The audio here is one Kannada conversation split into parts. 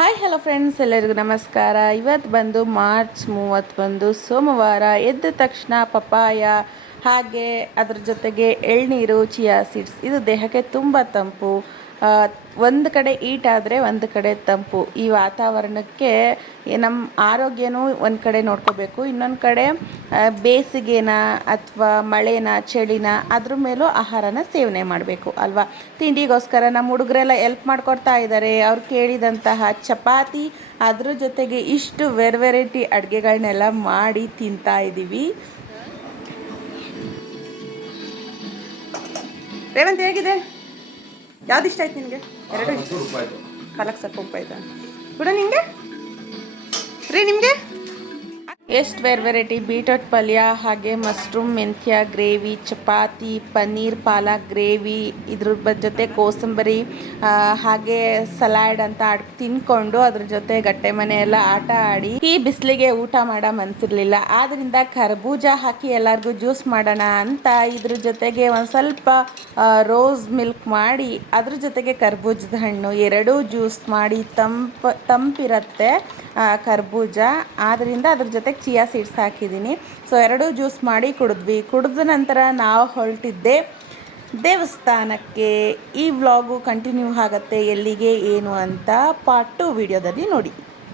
ಹಾಯ್ ಹಲೋ ಫ್ರೆಂಡ್ಸ್, ಎಲ್ಲರಿಗೂ ನಮಸ್ಕಾರ. ಇವತ್ತು ಬಂದು ಮಾರ್ಚ್ 31 ಸೋಮವಾರ. ಎದ್ದ ತಕ್ಷಣ ಪಪಾಯ ಹಾಗೆ ಅದ್ರ ಜೊತೆಗೆ ಎಳ್ನೀರು, ಚಿಯಾ ಸೀಡ್ಸ್. ಇದು ದೇಹಕ್ಕೆ ತುಂಬ ತಂಪು. ಒಂದು ಕಡೆ ಈಟ್ ಆದರೆ ಒಂದು ಕಡೆ ತಂಪು. ಈ ವಾತಾವರಣಕ್ಕೆ ನಮ್ಮ ಆರೋಗ್ಯನೂ ಒಂದು ಕಡೆ ನೋಡ್ಕೋಬೇಕು, ಇನ್ನೊಂದು ಕಡೆ ಬೇಸಿಗೆನ ಅಥವಾ ಮಳೆನ ಚಳಿನ ಅದ್ರ ಮೇಲೂ ಆಹಾರನ ಸೇವನೆ ಮಾಡಬೇಕು ಅಲ್ವಾ. ತಿಂಡಿಗೋಸ್ಕರ ನಮ್ಮ ಹುಡುಗರೆಲ್ಲ ಎಲ್ಪ್ ಮಾಡ್ಕೊಡ್ತಾ ಇದ್ದಾರೆ. ಅವ್ರು ಕೇಳಿದಂತಹ ಚಪಾತಿ ಅದ್ರ ಜೊತೆಗೆ ಇಷ್ಟು ವೆರೈಟಿ ಅಡುಗೆಗಳನ್ನೆಲ್ಲ ಮಾಡಿ ತಿಂತಾ ಇದ್ದೀವಿ. ರೇವಂತ್ ಹೇಗಿದೆ? ಯಾವ್ದು ಇಷ್ಟ ಆಯ್ತು ನಿನಗೆ? ಎರಡು ಇಷ್ಟ. ಕಾಲಕ್ಕೆ ಸ್ವಲ್ಪ ಉಪ್ಪು ಆಯ್ತಾ ಕೂಡ ನಿಮಗೆ? ರೀ ನಿಮಗೆ ಎಷ್ಟು ವೆರೈಟಿ ಬೀಟ್ರೂಟ್ ಪಲ್ಯ, ಹಾಗೆ ಮಶ್ರೂಮ್ ಮೆಂತ್ಯ ಗ್ರೇವಿ, ಚಪಾತಿ, ಪನ್ನೀರ್ ಪಾಲಕ್ ಗ್ರೇವಿ, ಇದ್ರ ಜೊತೆ ಕೋಸಂಬರಿ, ಹಾಗೆ ಸಲಾಡ್ ಅಂತ ತಿನ್ಕೊಂಡು ಅದ್ರ ಜೊತೆ ಗಟ್ಟೆ ಮನೆ ಎಲ್ಲ ಆಟ ಆಡಿ ಈ ಬಿಸಿಲಿಗೆ ಊಟ ಮಾಡೋ ಮನ್ಸಿರ್ಲಿಲ್ಲ. ಆದ್ದರಿಂದ ಕರ್ಬೂಜ ಹಾಕಿ ಎಲ್ಲರಿಗೂ ಜ್ಯೂಸ್ ಮಾಡೋಣ ಅಂತ ಇದ್ರ ಜೊತೆಗೆ ಒಂದು ಸ್ವಲ್ಪ ರೋಸ್ ಮಿಲ್ಕ್ ಮಾಡಿ ಅದ್ರ ಜೊತೆಗೆ ಕರ್ಬೂಜದ ಹಣ್ಣು ಎರಡೂ ಜ್ಯೂಸ್ ಮಾಡಿ ತಂಪಿರುತ್ತೆ ಕರ್ಬೂಜ. ಆದ್ದರಿಂದ ಅದ್ರ ಜೊತೆಗೆ ಚಿಯಾ ಸೀಡ್ಸ್ ಹಾಕಿದ್ದೀನಿ. ಸೊ ಎರಡೂ ಜ್ಯೂಸ್ ಮಾಡಿ ಕುಡಿದ್ವಿ. ಕುಡಿದ ನಂತರ ನಾವು ಹೊರಟಿದ್ದೆ ದೇವಸ್ಥಾನಕ್ಕೆ. ಈ ವ್ಲಾಗು ಕಂಟಿನ್ಯೂ ಆಗುತ್ತೆ, ಎಲ್ಲಿಗೆ ಏನು ಅಂತ ಪಾರ್ಟ್ 2 ವಿಡಿಯೋದಲ್ಲಿ ನೋಡಿ.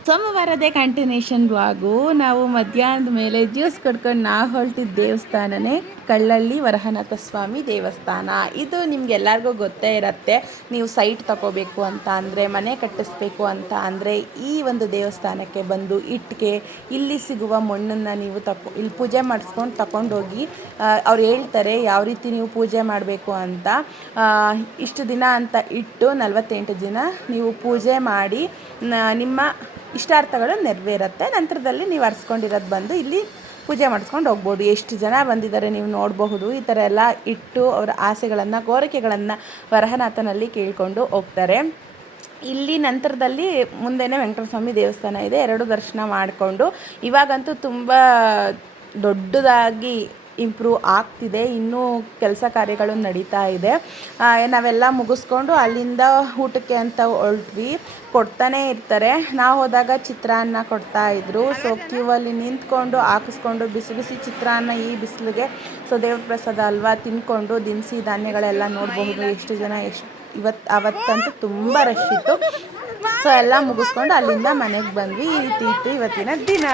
ಸೋಮವಾರದೇ ಕಂಟಿನ್ಯೂಷನ್ ವ್ಲಾಗು. ನಾವು ಮಧ್ಯಾಹ್ನದ ಮೇಲೆ ಜ್ಯೂಸ್ ಕುಡ್ಕೊಂಡು ನಾವು ಹೊರಟಿದ್ದ ದೇವಸ್ಥಾನನೇ ಕಳ್ಳಳ್ಳಿ ವರಹನಾಥ ಸ್ವಾಮಿ ದೇವಸ್ಥಾನ. ಇದು ನಿಮ್ಗೆಲ್ಲರಿಗೂ ಗೊತ್ತೇ ಇರುತ್ತೆ. ನೀವು ಸೈಟ್ ತಗೋಬೇಕು ಅಂತ ಅಂದರೆ, ಮನೆ ಕಟ್ಟಿಸ್ಬೇಕು ಅಂತ ಅಂದರೆ ಈ ಒಂದು ದೇವಸ್ಥಾನಕ್ಕೆ ಬಂದು ಇಟ್ಟಿಗೆ ಇಲ್ಲಿ ಸಿಗುವ ಮಣ್ಣನ್ನು ನೀವು ಇಲ್ಲಿ ಪೂಜೆ ಮಾಡಿಸ್ಕೊಂಡು ತಗೊಂಡೋಗಿ ಅವ್ರು ಹೇಳ್ತಾರೆ ಯಾವ ರೀತಿ ನೀವು ಪೂಜೆ ಮಾಡಬೇಕು ಅಂತ. ಇಷ್ಟು ದಿನ ಅಂತ ಇಟ್ಟು 48 ದಿನ ನೀವು ಪೂಜೆ ಮಾಡಿ ನಿಮ್ಮ ಇಷ್ಟಾರ್ಥಗಳು ನೆರವೇರುತ್ತೆ. ನಂತರದಲ್ಲಿ ನೀವು ಅರ್ಸ್ಕೊಂಡಿರೋದು ಬಂದು ಇಲ್ಲಿ ಪೂಜೆ ಮಾಡಿಸ್ಕೊಂಡು ಹೋಗ್ಬೋದು. ಎಷ್ಟು ಜನ ಬಂದಿದ್ದಾರೆ ನೀವು ನೋಡಬಹುದು. ಈ ಥರ ಎಲ್ಲ ಇಟ್ಟು ಅವರ ಆಸೆಗಳನ್ನು, ಕೋರಿಕೆಗಳನ್ನು ವರಹನಾಥನಲ್ಲಿ ಕೇಳಿಕೊಂಡು ಹೋಗ್ತಾರೆ. ಇಲ್ಲಿ ನಂತರದಲ್ಲಿ ಮುಂದೆನೇ ವೆಂಕಟೇಶ್ವರ ಸ್ವಾಮಿ ದೇವಸ್ಥಾನ ಇದೆ. ಎರಡು ದರ್ಶನ ಮಾಡಿಕೊಂಡು ಇವಾಗಂತೂ ತುಂಬ ದೊಡ್ಡದಾಗಿ ಇಂಪ್ರೂವ್ ಆಗ್ತಿದೆ. ಇನ್ನೂ ಕೆಲಸ ಕಾರ್ಯಗಳು ನಡೀತಾ ಇದೆ. ನಾವೆಲ್ಲ ಮುಗಿಸ್ಕೊಂಡು ಅಲ್ಲಿಂದ ಊಟಕ್ಕೆ ಅಂತ ಹೊರಟ್ವಿ. ಕೊಡ್ತಾನೇ ಇರ್ತಾರೆ. ನಾವು ಹೋದಾಗ ಚಿತ್ರಾನ್ನ ಕೊಡ್ತಾಯಿದ್ರು. ಸೊ ಕ್ಯೂವಲ್ಲಿ ನಿಂತ್ಕೊಂಡು ಹಾಕಿಸ್ಕೊಂಡು ಬಿಸಿ ಬಿಸಿ ಚಿತ್ರಾನ್ನ ಈ ಬಿಸಿಲಿಗೆ ಸೊ ದೇವ್ರ ಪ್ರಸಾದ ಅಲ್ವಾ ತಿಂದ್ಕೊಂಡು ದಿನಸಿ ಧಾನ್ಯಗಳೆಲ್ಲ ನೋಡಬಹುದು. ಎಷ್ಟು ಜನ ಅವತ್ತಂತೂ ತುಂಬ ರಶ್ ಇತ್ತು. ಸೊ ಎಲ್ಲ ಮುಗಿಸ್ಕೊಂಡು ಅಲ್ಲಿಂದ ಮನೆಗೆ ಬಂದ್ವಿ. ಈ ರೀತಿ ಇತ್ತು ಇವತ್ತಿನ ದಿನ.